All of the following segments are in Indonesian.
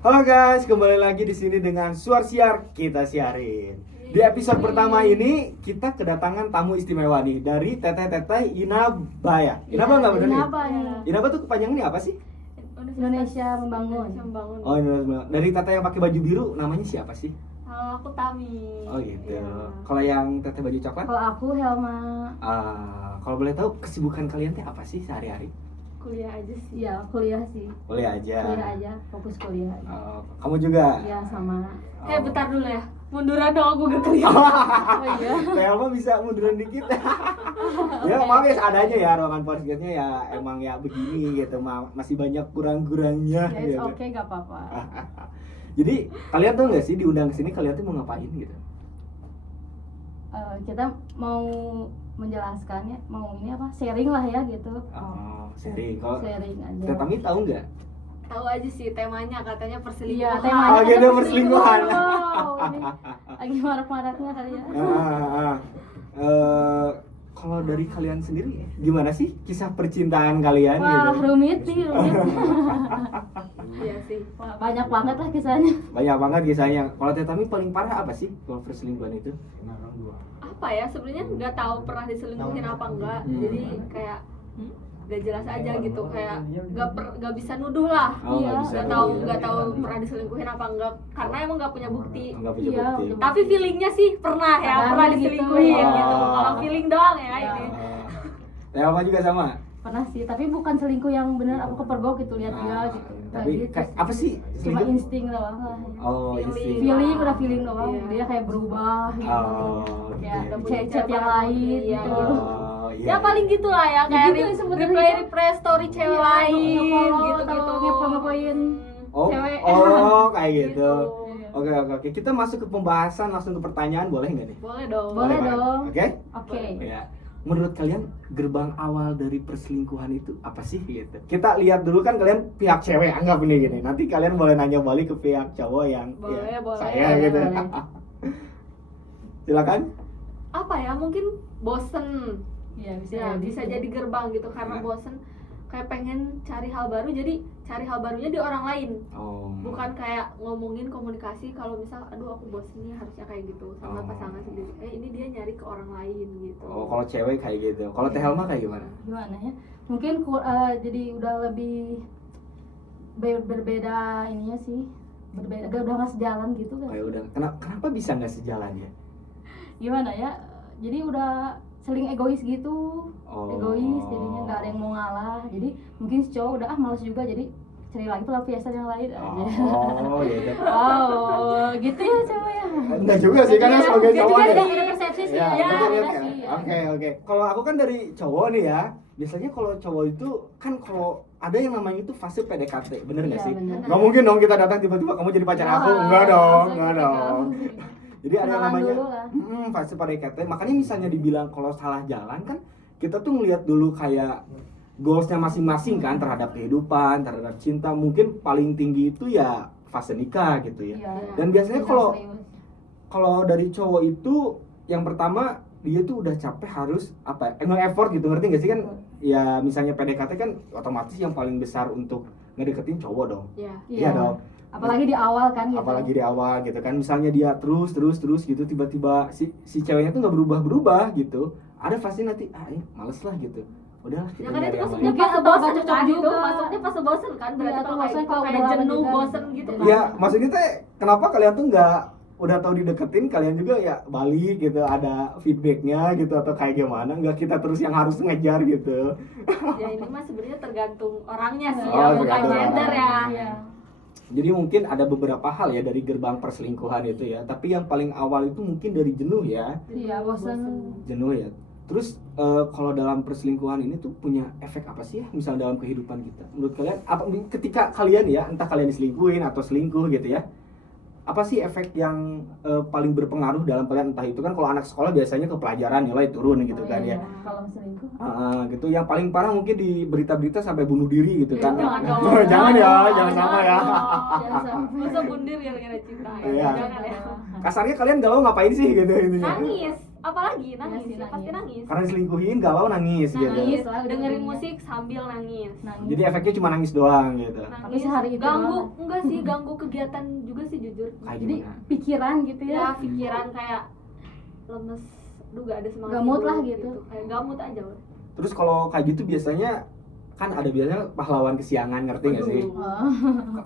Halo guys, kembali lagi di sini dengan Suar Siar kita siarin. Di episode pertama ini kita kedatangan tamu istimewa nih dari Teteh Inaba ya. Inaba nggak bener nih? Inaba ya. Inaba tuh kepanjangannya apa sih? Indonesia membangun. Oh, Indonesia. Dari Teteh yang pakai baju biru namanya siapa sih? Aku Tami. Oh gitu. Iya. Kalau yang Teteh baju coklat? Kalau aku Helma. Kalau boleh tahu kesibukan kalian teh apa sih sehari-hari? Kuliah aja sih. Iya, kuliah sih. Kuliah aja. Kuliah aja, fokus kuliah aja. Kamu juga? Iya, sama. Bentar dulu ya. Munduran dong, aku gak kuliah. Oh iya. Kayak apa bisa munduran dikit? Ya maaf ya seadanya ya, ruangan podcastnya ya emang ya begini gitu, masih banyak kurang-kurangnya. Ya, it's gitu. okay, gak apa-apa. Jadi kalian tuh nggak sih diundang ke sini kalian tuh mau ngapain gitu? Kita mau menjelaskannya, mau ini apa? Sharing lah ya gitu. Oh, sharing. Kalau Sharing aja. Tetami tahu nggak? Tahu aja sih temanya katanya Iya, perselingkuhan. temanya Oh, gitu, kan perselingkuhan. Wow, ini lagi marak-maraknya kali ya. Kalau dari kalian sendiri gimana sih kisah percintaan kalian Wah, gitu? rumit sih, rumit. Iya sih. Wah, banyak banget lah kisahnya. Banyak banget kisahnya. Kalau Tetami paling parah apa sih kalau perselingkuhan itu? Apa ya, sebenarnya nggak tahu pernah diselingkuhin apa enggak. Jadi kayak gak jelas aja gitu, kayak gak bisa nuduh lah. Oh, nggak bisa. Nggak tahu pernah diselingkuhin apa enggak, karena emang nggak punya bukti. Nggak punya Iya, bukti. punya Tapi feelingnya sih pernah ya, Pernah pernah gitu. diselingkuhin gitu. Oh. Kalau feeling doang ya ini. Telma juga sama. Pernah sih, tapi bukan selingkuh yang bener aku kepergok gitu, lihat dia gitu. Tapi Kayak gitu. kayak apa sih Cuma selingkuh? insting doang lah. Oh, Feeling. insting. Feeling, udah feeling doang. Iya. Dia kayak berubah gitu. Oh, Kayak gitu. chat-chat yang lain Iya, gitu. gitu. Oh, iya. Ya paling gitulah ya, kayak gitu sebenarnya. reply story cewek lain gitu-gitu. Ngepoin Oh, cewek. oh, kayak gitu. Iya. Oke. Kita masuk ke pembahasan, langsung ke pertanyaan, boleh nggak nih? Boleh dong. Boleh kan? dong. Oke? Oke. Ya. Menurut kalian gerbang awal dari perselingkuhan itu apa sih gitu? Kita lihat dulu kan kalian pihak cewek anggap ini gini. Nanti kalian boleh nanya balik ke pihak cowok yang Boleh, boleh. saya Boleh, gitu. boleh. Silakan. Apa ya, mungkin bosen. Iya, Ya, bisa jadi gerbang gitu karena Ya. bosen, kayak pengen cari hal baru, jadi cari hal barunya di orang lain. Oh. Bukan kayak ngomongin komunikasi, kalau misal aduh aku bosen nih harusnya kayak gitu sama Oh. pasangan sendiri. Ini dia nyari ke orang lain gitu. Oh, kalau cewek kayak gitu. Kalau Teh Helma kayak gimana? Gimana ya? Mungkin jadi udah lebih berbeda ininya sih. Berbeda, udah nggak sejalan gitu kan. Kayak udah. Kenapa bisa nggak sejalan ya? Gimana ya? Jadi udah saling egois gitu. Oh. Egois jadinya nggak ada yang mau ngalah. Jadi mungkin si cowok udah males juga, jadi cari lagi pelampiasan yang lain aja. Oh, iya. Wow, gitu ya cowok ya. Enggak juga sih, karena sebagai Dia cowok juga ya. beda persepsi sih Ya, ya, betul, beda betul. sih. Ya. Oke. Kalau aku kan dari cowok nih ya. Biasanya kalau cowok itu kan kalau ada yang namanya itu fase PDKT, bener nggak Iya, sih? bener. Nggak mungkin dong kita datang tiba-tiba kamu jadi pacar aku, Wah, enggak dong, maksudnya enggak gitu dong. kan. Jadi ada yang Kenalan namanya dulu lah. fase PDKT. Makanya misalnya dibilang kalau salah jalan kan kita tuh ngelihat dulu kayak goalsnya masing-masing kan terhadap kehidupan, terhadap cinta. Mungkin paling tinggi itu ya fase nikah gitu ya. Iya. Dan biasanya Udah kalau serius. kalau dari cowok itu yang pertama dia tuh udah capek harus apa effort gitu, ngerti gak sih kan? Ya misalnya PDKT kan otomatis yang paling besar untuk ngedeketin cowok dong. Ya. Iya dong. Apalagi di awal kan gitu. Apalagi di awal gitu kan, misalnya dia terus gitu, tiba-tiba si ceweknya tuh nggak berubah gitu. Ada pasti nanti males lah gitu. Udahlah kita Ya kan nyari itu yang maksudnya lain. Mungkin pas atau bosen nggak cocok kan itu, juga. maksudnya pas bosen kan, berarti Iya, kalau maksudnya kayak kalau kayak udah lama jenuh juga. bosen gitu kan. Ya maksudnya teh kenapa kalian tuh nggak udah tahu dideketin kalian juga ya balik gitu, ada feedbacknya gitu atau kayak gimana, nggak kita terus yang harus ngejar gitu. Ya ini mah sebenarnya tergantung orangnya sih Oh, ya, bukan tergantung gender orang. ya. Iya. Jadi mungkin ada beberapa hal ya dari gerbang perselingkuhan itu ya, tapi yang paling awal itu mungkin dari jenuh ya. Iya, bosan. Jenuh ya. Terus kalau dalam perselingkuhan ini tuh punya efek apa sih ya misalnya dalam kehidupan kita? Menurut kalian apa ketika kalian ya entah kalian diselingkuhin atau selingkuh gitu ya, apa sih efek yang paling berpengaruh dalam kalian? Entah itu kan kalau anak sekolah biasanya ke pelajaran nilai turun gitu kan ya. Kalau selingkuh. Gitu yang paling parah mungkin di berita-berita sampai bunuh diri gitu kan. Jangan dong. Jangan ya, jangan sama ya. Jangan sampai. Masa bundir gara-gara cinta ya. Iya. Jangan ya. Kasarnya kalian galau ngapain sih gitu intinya? Nangis. apalagi nangis, Iya sih, ya, pasti nangis. Karena diselingkuhin, galau, nangis gitu. Nangis, selalu dengerin dengernya. musik sambil nangis. Nangis. Jadi efeknya cuma nangis doang gitu. Nangis, sehari itu ganggu, doang. enggak sih, ganggu kegiatan juga sih jujur. Kayak Jadi gimana? pikiran gitu Ya ya. pikiran kayak lemes, duh gak ada semangat. Gak mood hidup lah gitu. Kayak gak mood aja udah. Terus kalau kayak gitu biasanya kan ada biasanya pahlawan kesiangan, ngerti nggak sih? Oh.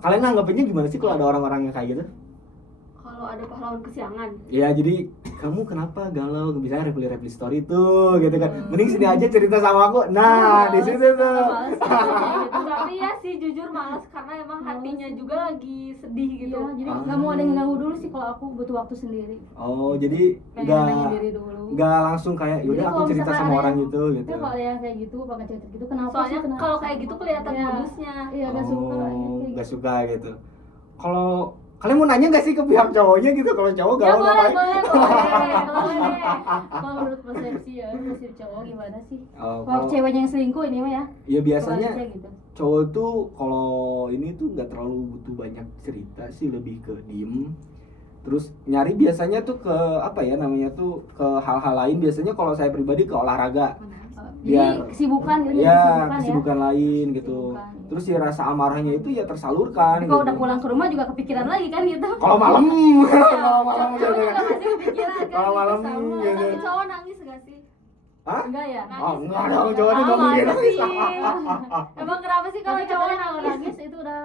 Kalian nanggapinnya gimana sih kalau ada orang-orang yang kayak gitu? Kalau ada pahlawan kesiangan, Ya jadi kamu kenapa galau? Misalnya reply story tuh gitu kan. Mending sini aja cerita sama aku. Nah, di situ tuh. Males gitu. tapi ya sih jujur malas karena emang hatinya juga lagi sedih gitu. Iya, jadi nggak mau ada yang ganggu dulu sih kalau aku butuh waktu sendiri. Oh, jadi Pengen nenangin nggak diri dulu. nggak langsung kayak Jadi yaudah aku kalau cerita misalkan sama ada orang yang- gitu gitu. Tapi kalau ada yang kayak gitu, pakai cerita gitu, kenapa Soalnya sih? Kenapa? kalau kayak gitu kelihatan Iya. modusnya. Iya, gak suka. Nggak suka gitu. Kalau kalian mau nanya nggak sih ke pihak cowoknya gitu? Kalau cowok Ya galau boleh, ngapain? boleh. Kalau menurut persepsi ya, persepsi cowok gimana sih? Oh, Kalau kalau- ceweknya yang selingkuh ini mah ya. Ya biasanya Sebaliknya gitu. cowok tuh kalau ini tuh nggak terlalu butuh banyak cerita sih, lebih ke diem. Terus nyari biasanya tuh ke apa ya namanya tuh, ke hal-hal lain. Biasanya kalau saya pribadi ke olahraga. Jadi Biar- kesibukan gitu, Ya, ya. kesibukan lain gitu. Kesibukan, iya. Terus ya rasa amarahnya itu ya tersalurkan. Tapi kalau gitu. udah pulang ke rumah juga kepikiran lagi kan gitu. Kalau malam, kalau malam Cowok gitu. juga pasti kepikiran kan. Kalau malam sama. gitu. Tapi cowok nangis gak sih? Hah? Enggak ya? Oh, enggak dong, cowok itu nggak Sama mungkin. sih. Emang kenapa sih kalau Tapi cowok katanya kalau nangis? nangis itu udah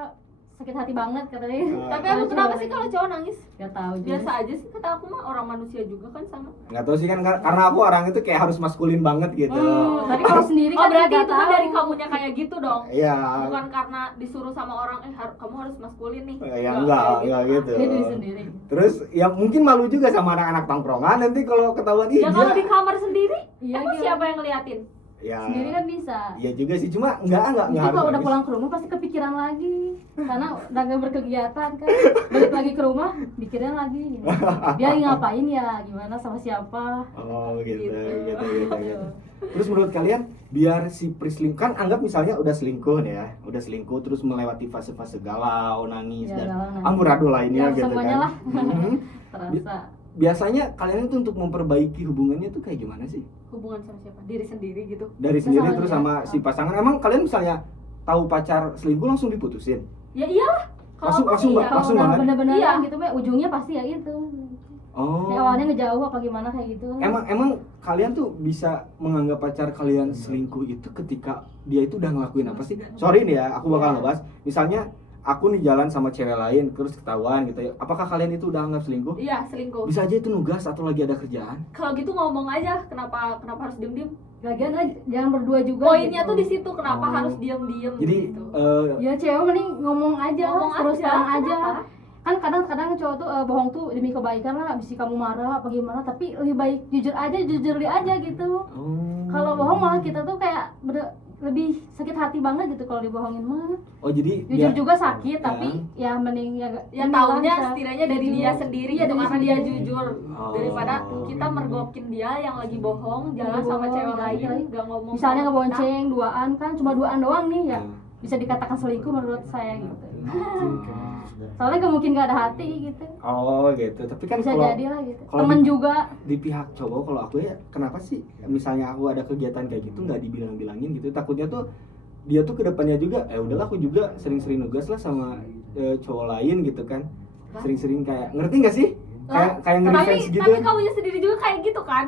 sakit hati banget katanya. Tapi emang kenapa sih kalau cowok nangis? Gak tahu juga. Biasa aja sih, kata aku mah orang manusia juga kan sama. Nggak tahu sih kan, karena aku orang itu kayak harus maskulin banget gitu. Tapi kalau sendiri Oh kan berarti nggak itu kan tahu. dari kamunya kayak gitu dong. Iya. Bukan karena disuruh sama orang, kamu harus maskulin nih. Ya enggak gitu. Ini diri sendiri. Terus ya mungkin malu juga sama anak-anak tongkrongan nanti kalau ketahuan ih Ya dia. kalau di kamar sendiri, Iya, emang iya. siapa yang ngeliatin? Ya. Sendiri kan bisa. Iya juga sih, cuma enggak Itu harus kalau udah nangis. pulang ke rumah pasti kepikiran lagi karena udah gak berkegiatan kan, balik lagi ke rumah pikirin lagi dia lagi ngapain ya, gimana sama siapa. Oh gitu, Gitu. gitu. Terus menurut kalian biar si priselingkuh, kan anggap misalnya udah selingkuh deh ya, udah selingkuh terus melewati fase-fase galau, nangis Ya, dan galau, nangis. amburadul lainnya Ya, gitu semuanya kan. lah. Mhm. Terasa Biasanya kalian itu untuk memperbaiki hubungannya tuh kayak gimana sih? Hubungan sama siapa? Diri sendiri gitu. Dari sendiri Sama terus dia. sama si pasangan. Emang kalian misalnya tahu pacar selingkuh langsung diputusin? Ya iyalah. Kalau Langsung aku Mbak, iya. langsung kalau udah banget. bener-bener Iya. gitu Mbak, ujungnya pasti ya itu. Oh. Ya, awalnya ngejauh apa gimana kayak gitu. Emang kalian tuh bisa menganggap pacar kalian selingkuh itu ketika dia itu udah ngelakuin apa sih? Sorry nih ya, aku bakal ngebahas. Misalnya aku nih jalan sama cewek lain terus ketahuan gitu ya. Apakah kalian itu udah anggap selingkuh? Iya selingkuh. Bisa aja itu nugas atau lagi ada kerjaan. Kalau gitu ngomong aja, kenapa harus diem-diem? Lagian jangan berdua juga. Poinnya gitu. tuh di situ, kenapa Oh. harus diem-diem Jadi gitu. Ya cewek mending ngomong aja, Ngomong terus aja, terang aja. kenapa? Kan kadang-kadang cowok tuh bohong tuh demi kebaikan lah, abis kamu marah apa gimana, tapi lebih baik jujur aja gitu. Oh. Kalau bohong malah kita tuh kayak lebih sakit hati banget gitu kalau dibohongin mah. Oh jadi Jujur dia- juga sakit, Ya. tapi ya mending ya Ya ini taunya lah, bisa setidaknya dari jujur. dia sendiri Iya, gitu, dari karena dia sendiri. jujur. Oh. Daripada kita mergokin dia yang lagi bohong, jalan Lagi sama bohong, cewek lagi lain, gak ngomong. Misalnya sama ngebonceng duaan kan, cuma duaan doang nih ya. Hmm. Bisa dikatakan selingkuh menurut saya gitu. Hmm. Soalnya gak mungkin gak ada hati gitu. Oh gitu. Tapi kan Bisa kalau jadi lah gitu. kalau Temen di- juga. di pihak cowok, kalau aku ya kenapa sih misalnya aku ada kegiatan kayak gitu nggak dibilang-bilangin gitu, takutnya tuh dia tuh kedepannya juga udahlah aku juga sering-sering nugas lah sama cowok lain gitu kan, sering-sering kayak ngerti nggak sih kayak Tapi nge-revenge gitu. tapi kamunya sendiri juga kayak gitu kan?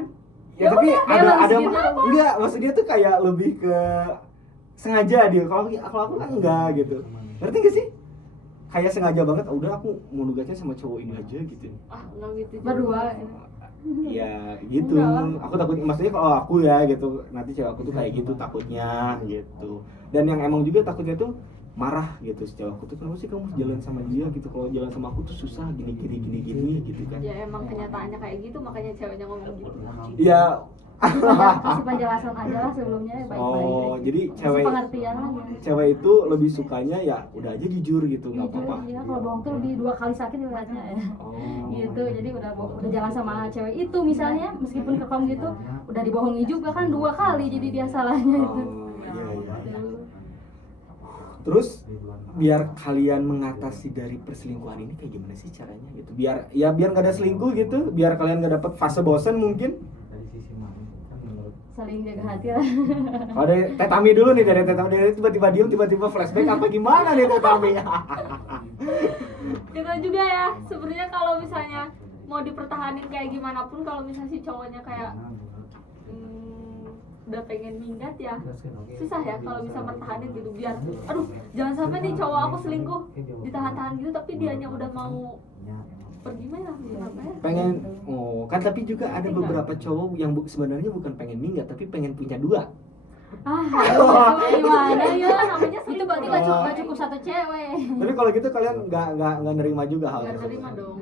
Ya tapi ada balance gitu. enggak, maksud dia tuh kayak lebih ke sengaja dia. Kalau aku kan enggak gitu, ngerti nggak sih, kayak sengaja banget udah aku mau nugasnya sama cowok ini aja gitu. Ah enggak gitu juga. Berdua. Ya gitu, Enggak lah. aku takut, maksudnya kalau aku ya gitu, nanti cewek aku tuh kayak gitu takutnya gitu. Dan yang emang juga takutnya tuh marah gitu si cewek aku tuh, kenapa sih kamu jalan sama dia gitu, kalau jalan sama aku tuh susah gini gitu kan. Ya emang kenyataannya kayak gitu, makanya ceweknya ngomong gitu. Ya Kasih penjelasan aja lah sebelumnya ya, baik-baik. oh jadi Kasih cewek pengertian lah gitu. cewek itu lebih sukanya ya udah aja jujur gitu, nggak Jujur, apa-apa. iya, kalau bohong tuh lebih 2 kali sakit lihatnya ya. Oh. Gitu, jadi udah jalan sama cewek itu misalnya, meskipun kekom gitu, udah dibohongi juga kan 2 kali, jadi dia salahnya itu. Oh, iya, iya. Gitu. Terus biar kalian mengatasi dari perselingkuhan ini kayak gimana sih caranya gitu? Biar nggak ada selingkuh gitu, biar kalian nggak dapet fase bosan mungkin. saling jaga hati lah. Kalau dari Tetami dulu nih, dari Tetami dari tiba-tiba diem, tiba-tiba flashback apa gimana nih Tetami? Kita juga ya sebenarnya kalau misalnya mau dipertahanin kayak gimana pun, kalau misalnya si cowoknya kayak udah pengen minggat ya susah ya kalau bisa bertahanin gitu, biar aduh jangan sampai nih cowok aku selingkuh ditahan-tahan gitu tapi dianya udah mau pergi mah ya apa ya Pengen, oh kan tapi juga ada beberapa cowok yang sebenarnya bukan pengen minggat tapi pengen punya dua. Gimana ya? namanya Itu berarti gak cukup satu cewek. Tapi kalau gitu kalian nggak nerima juga hal nggak tersebut. terima dong.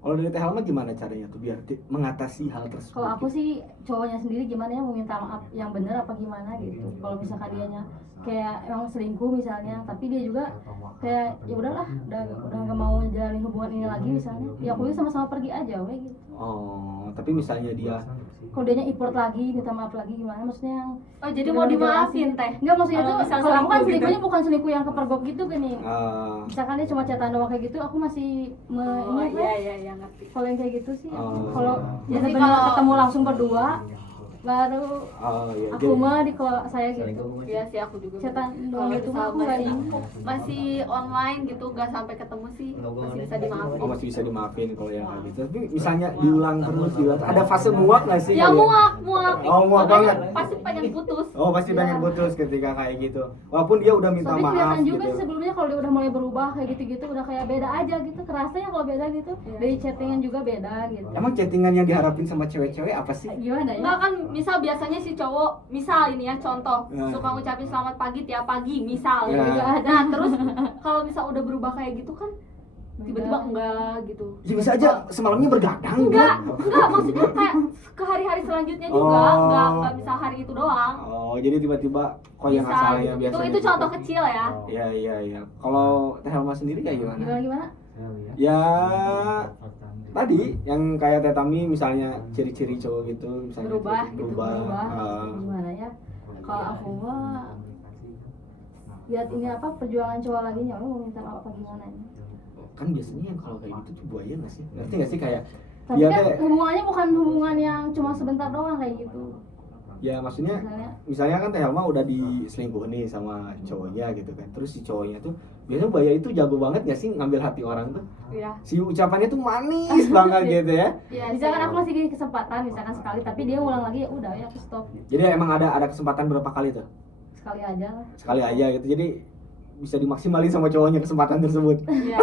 Kalau dari Teh Halma gimana caranya tuh biar mengatasi hal tersebut? Kalau aku sih cowoknya sendiri gimana ya, mau minta maaf yang bener apa gimana gitu. Kalau misalkan dianya kayak emang selingkuh misalnya, tapi dia juga kayak ya udahlah, udah gak mau menjalani hubungan ini lagi misalnya, ya aku sama-sama pergi aja weh gitu. Oh, tapi misalnya dia Kalau dianya import lagi, minta maaf lagi gimana, maksudnya yang Oh jadi mau dimaafin teh? enggak, maksudnya Kalau tuh misal kalau aku kan selingkuh gitu. selingkuhnya bukan selingkuh yang kepergok gitu kan nih. ah, Misalkan dia cuma chatan doang kayak gitu, aku masih Oh ini apa? iya ngerti. Kalau yang kayak gitu sih, Oh. kalau Jadi benar-benar kalau- ketemu langsung berdua, baru iya. aku mah di kalau saya gitu. Iya sih aku juga. Chatan Kalau doang itu mah aku misalnya nggak masih online gitu, nggak sampai ketemu sih masih bisa dimaafin. Oh, masih bisa dimaafin kalau yang kayak gitu. Tapi misalnya diulang terus, ada fase muak nggak sih? Ya kalian? muak. Oh, muak Makanya banget. Pasti pengen putus. Oh, pasti pengen Ya. putus ketika kayak gitu. Walaupun dia udah minta Tapi maaf kelihatan juga gitu. sih sebelumnya kalau dia udah mulai berubah kayak gitu-gitu, udah kayak beda aja gitu. Kerasanya kalau beda gitu, Iya. dari chattingan juga beda gitu. Emang chattingan yang diharapin sama cewek-cewek apa sih? Gimana ya? Enggak kan, misal biasanya si cowok, misal ini ya contoh, Ya. suka ngucapin selamat pagi tiap pagi, misal Ya. gitu. Nah terus kalau misal udah berubah kayak gitu kan, tiba-tiba enggak gitu. Ya bisa aja semalamnya bergadang Enggak, kan? maksudnya kayak ke hari-hari selanjutnya juga, Oh. enggak bisa hari itu doang. Oh, jadi tiba-tiba kok yang Bisa, asalnya gitu. biasanya Itu contoh kecil ya. Iya. Kalau Teh Helma sendiri kayak gimana? Gimana? Ya tadi yang kayak Teh Tami misalnya ciri-ciri cowok gitu misalnya Berubah gitu, berubah. Gimana ya? Kalau aku mah lihat ini apa perjuangan cowok lagi nyawa mau minta maaf apa gimana ya? Kan biasanya yang kalau kayak gitu tuh buaya nggak sih? Ngerti nggak sih kayak Tapi dia kan teh hubungannya bukan hubungan yang cuma sebentar doang kayak gitu. ya maksudnya misalnya kan Teh Helma udah diselingkuh nih sama cowoknya gitu kan, terus si cowoknya tuh biasanya buaya itu jago banget nggak sih ngambil hati orang tuh, Iya. si ucapannya tuh manis banget gitu ya. Iya. Misalkan aku masih dikasih kesempatan misalkan sekali, tapi dia ulang lagi ya udah ya aku stop. Jadi emang ada kesempatan berapa kali tuh? Sekali aja lah. Sekali aja gitu, jadi bisa dimaksimalin sama cowoknya kesempatan tersebut. Iya.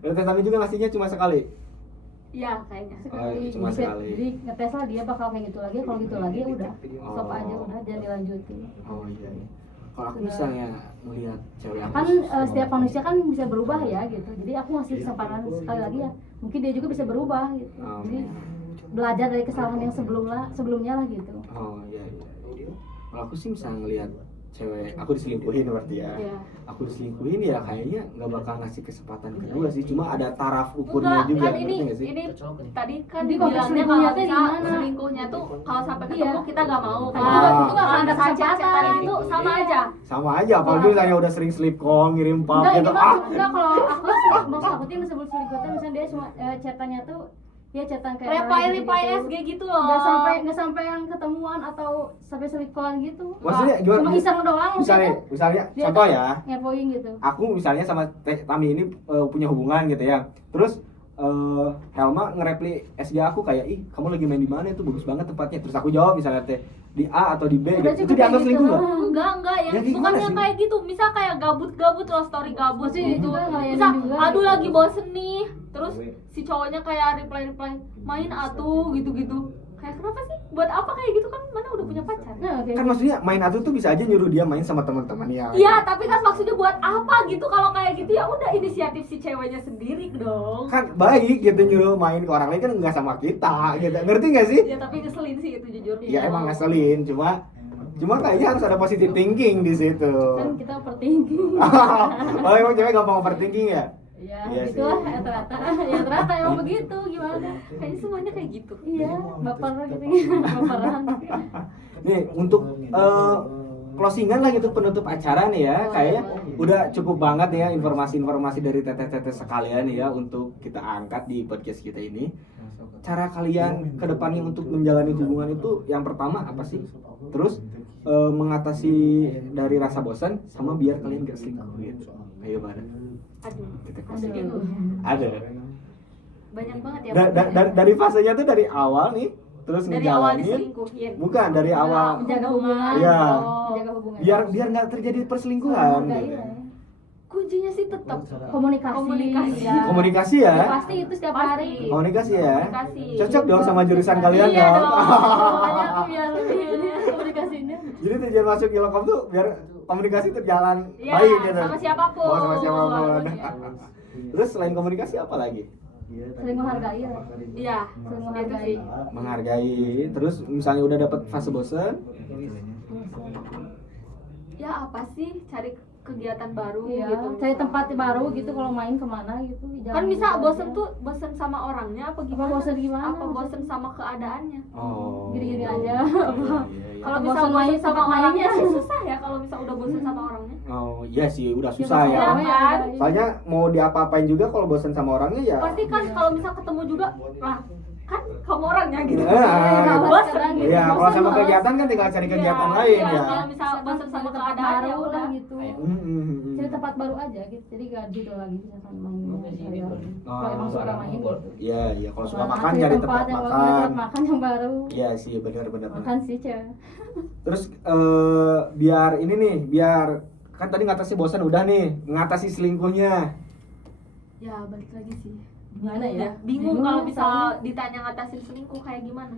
Dan Teh Tami juga ngasihnya cuma sekali. Iya kayaknya. Sekali. Cuma Jadi- sekali. Jadi ngetes lah dia bakal kayak gitu lagi, kalau gitu lagi ya udah stop Oh. aja, udah jangan dilanjutin. Oh iya. Kalau aku misalnya melihat cewek aku Kan setiap manusia kan bisa berubah ya gitu, jadi aku ngasih kesempatan sekali lagi ya, mungkin dia juga bisa berubah gitu. Oh. Jadi belajar dari kesalahan yang sebelumnya lah gitu. Oh iya. Kalau aku sih misalnya ngelihat cewek aku diselingkuhin berarti ya. Iya. Aku diselingkuhin ya kayaknya nggak bakal ngasih kesempatan kedua sih, cuma ada taraf ukurnya Enggak, juga, kan ngerti nggak sih? ini tadi kan Jadi kalau bilangnya selingkuhnya kalau tuh bisa gimana? selingkuhnya tuh kalau sampai ketemu Iya. kita nggak mau. Nah, Kalau itu itu nggak akan ada misalnya kesempatan. chat-chatan itu sama Iya. aja. Sama aja, apalagi misalnya udah sering slip call, ngirim pap Enggak, gitu. ini mah enggak, kalau aku sih maksud aku tuh yang disebut selingkuhnya misalnya dia cuma chatannya tuh dia chatan kayak Reply SG gitu loh. nggak sampai yang ketemuan atau sampai selip callan gitu. Maksudnya gimana? Cuma iseng doang Misalnya Dia contoh tuh ya, ngepoin gitu. aku misalnya sama Tami ini punya hubungan gitu ya. Terus Helma nge-reply SG aku kayak, ih kamu lagi main di mana itu bagus banget tempatnya. Terus aku jawab misalnya di A atau di B Udah gitu. Itu cukup dianggap kayak selingkuh gitu. nggak? Enggak, Ya, yang kayak bukan gimana yang sih? kayak gitu. Misal kayak gabut loh, story gabut Maksudnya gitu. juga ngelayanin Misal, juga aduh gitu. lagi bosen nih. Terus si cowoknya kayak reply main atuh gitu-gitu. Kayak kenapa sih? Buat apa kayak gitu, kan mana udah punya pacar? Nah, kayak Kan gitu. maksudnya main atuh tuh bisa aja nyuruh dia main sama teman-temannya. Iya, tapi kan maksudnya buat apa gitu? Kalau kayak gitu ya udah inisiatif si ceweknya sendiri dong. Kan baik gitu nyuruh main ke orang lain kan nggak sama kita gitu. Ngerti nggak sih? Ya tapi ngeselin sih itu jujur. Ya emang ngeselin, cuma kayaknya harus ada positive thinking di situ. Kan kita overthinking. Oh emang cewek gampang overthinking ya? Ya, Iya gitulah sih. rata-rata. Ya rata emang begitu, gimana? Kayaknya semuanya kayak gitu. Iya, baper gitu. Baperan. Nih untuk closingan lah gitu penutup acara nih ya, kayaknya udah cukup banget ya informasi-informasi dari teteh-teteh sekalian ya untuk kita angkat di podcast kita ini. cara kalian ke depannya untuk menjalani hubungan itu yang pertama apa sih? Terus mengatasi dari rasa bosan sama biar kalian gak selingkuh gitu. Kayak gimana? Aduh, Kita Aduh. kasih. Ada. banyak banget ya. Dari fasenya tuh dari awal nih, terus dari awal ngejalanin. diselingkuhin. Bukan dari awal. Menjaga hubungan. Iya. Menjaga hubungan. Biar nggak terjadi perselingkuhan. Menghargai Gitu. lah ya. Kuncinya sih tetap Komunikasi. Komunikasi. Ya. Komunikasi Ya, ya. pasti itu setiap hari. Komunikasi ya. Komunikasi. Cocok dong sama jurusan kalian Iya dong. dong. Makanya aku biar lebih ini komunikasinya. Jadi tujuan masuk Ilkom tuh biar komunikasi terjalan Iya, baik gitu. sama siapapun. Oh, sama siapapun. Iya. Terus selain komunikasi apa lagi? Saling menghargai lah. Iya, Saling itu menghargai. sih. Menghargai. Terus misalnya udah dapat fase bosan, Ya apa sih cari kegiatan baru Iya, gitu. cari tempat baru gitu kalau main kemana gitu. Kan jalan bisa gitu bosen aja. tuh bosen sama orangnya apa gimana? bosen gimana? Apa bosen sama keadaannya? oh. Gini-gini aja. Iya. Kalau Atau bisa bosen bosen main sama tempat orangnya mainnya. sih susah ya kalau bisa udah bosen sama orangnya. Oh, iya sih udah susah Ya, ya. pasti kan? Soalnya mau diapa-apain juga kalau bosan sama orangnya ya. Pasti kan kalau misal ketemu juga, lah kan kamu orangnya gitu. Iya, gitu. Bosen gitu. Iya, kalau sama Bosan, kegiatan kan tinggal cari kegiatan Iya, lain iya, ya. Kalau misal bosen sama cari tempat keadaan ya baru udah. lah gitu. Hmm. Cari tempat baru aja gitu. Jadi gak gitu lagi misalkan main sehari-hari. Kalau emang suka main gitu. Iya, iya kalau suka Nah, makan cari cari tempat yang baru, makan. tempat makan yang baru. Iya sih benar. Makan sih, Cek. Terus biar ini nih, biar kan tadi ngatasi bosan udah nih, ngatasi selingkuhnya. Ya balik lagi sih. Gimana ya? Bingung kalau sama. misal ditanya ngatasin selingkuh kayak gimana.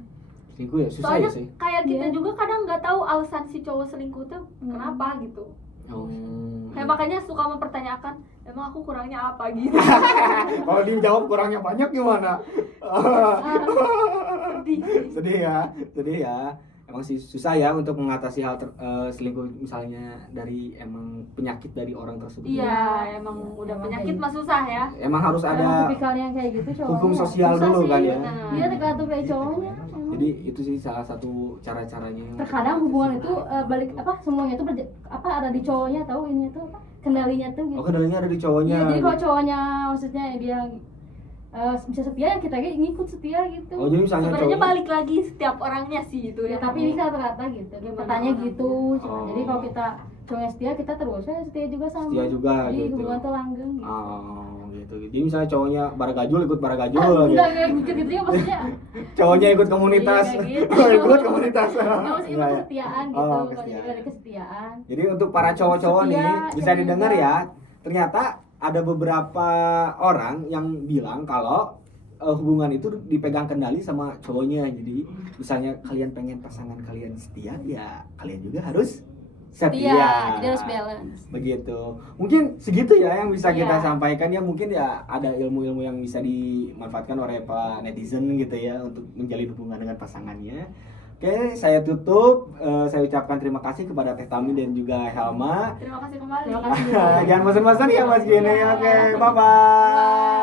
Selingkuh ya susah Soalnya ya sih. kayak kita Iya. juga kadang nggak tahu alasan si cowok selingkuh tuh kenapa gitu. Oh. Kayak makanya suka mempertanyakan, emang aku kurangnya apa gitu. Kalau dijawab kurangnya banyak gimana? Sedih sih. sedih ya. Emang sih susah ya untuk mengatasi hal selingkuh misalnya dari emang penyakit dari orang tersebut. Iya, emang udah penyakit mah susah ya. Emang harus Emang ada tipikalnya yang kayak gitu cowoknya. hukum sosial Susah dulu sih, kan ya. benar. Iya, tergantung dari cowoknya. Jadi itu sih salah satu cara-caranya. Terkadang hubungan itu balik apa semuanya itu ada di cowoknya tahu ini tuh apa kendalinya tuh gitu. Oh, kendalinya ada di cowoknya. Iya, jadi kalau cowoknya maksudnya dia bisa setia ya kita ngikut setia gitu. Oh, jadi misalnya Sebenarnya cowok balik lagi setiap orangnya sih itu Ya, ya. tapi ini rata-rata gitu. Gimana Katanya orang? gitu. Oh. Jadi kalau kita cowoknya setia, kita terus setia juga sama. Setia juga, Jadi gitu. hubungan tuh langgeng gitu. oh gitu. Jadi misalnya cowoknya baragajul ikut baragajul gitu. Enggak kayak gitu ya maksudnya. Cowoknya ikut komunitas. Iya, kayak gitu. Oh, ikut komunitas. Nggak maksudnya Iya, iya. kesetiaan gitu. Oh, Kalau kesetiaan. dari kesetiaan. Jadi untuk para cowok-cowok nih Setia, bisa yang didengar juga. ya. Ternyata ada beberapa orang yang bilang kalau hubungan itu dipegang kendali sama cowoknya. Jadi misalnya kalian pengen pasangan kalian setia, ya kalian juga harus setia. Jadi harus balance. Begitu. Mungkin segitu ya yang bisa kita Iya. sampaikan ya. Mungkin ya ada ilmu-ilmu yang bisa dimanfaatkan oleh para netizen gitu ya untuk menjalin hubungan dengan pasangannya. Oke, saya tutup. Saya ucapkan terima kasih kepada Teh Tami dan juga Helma. Terima kasih kembali. Terima kasih. Jangan bosan-bosan ya Mas Gini. Iya. Oke, bye-bye.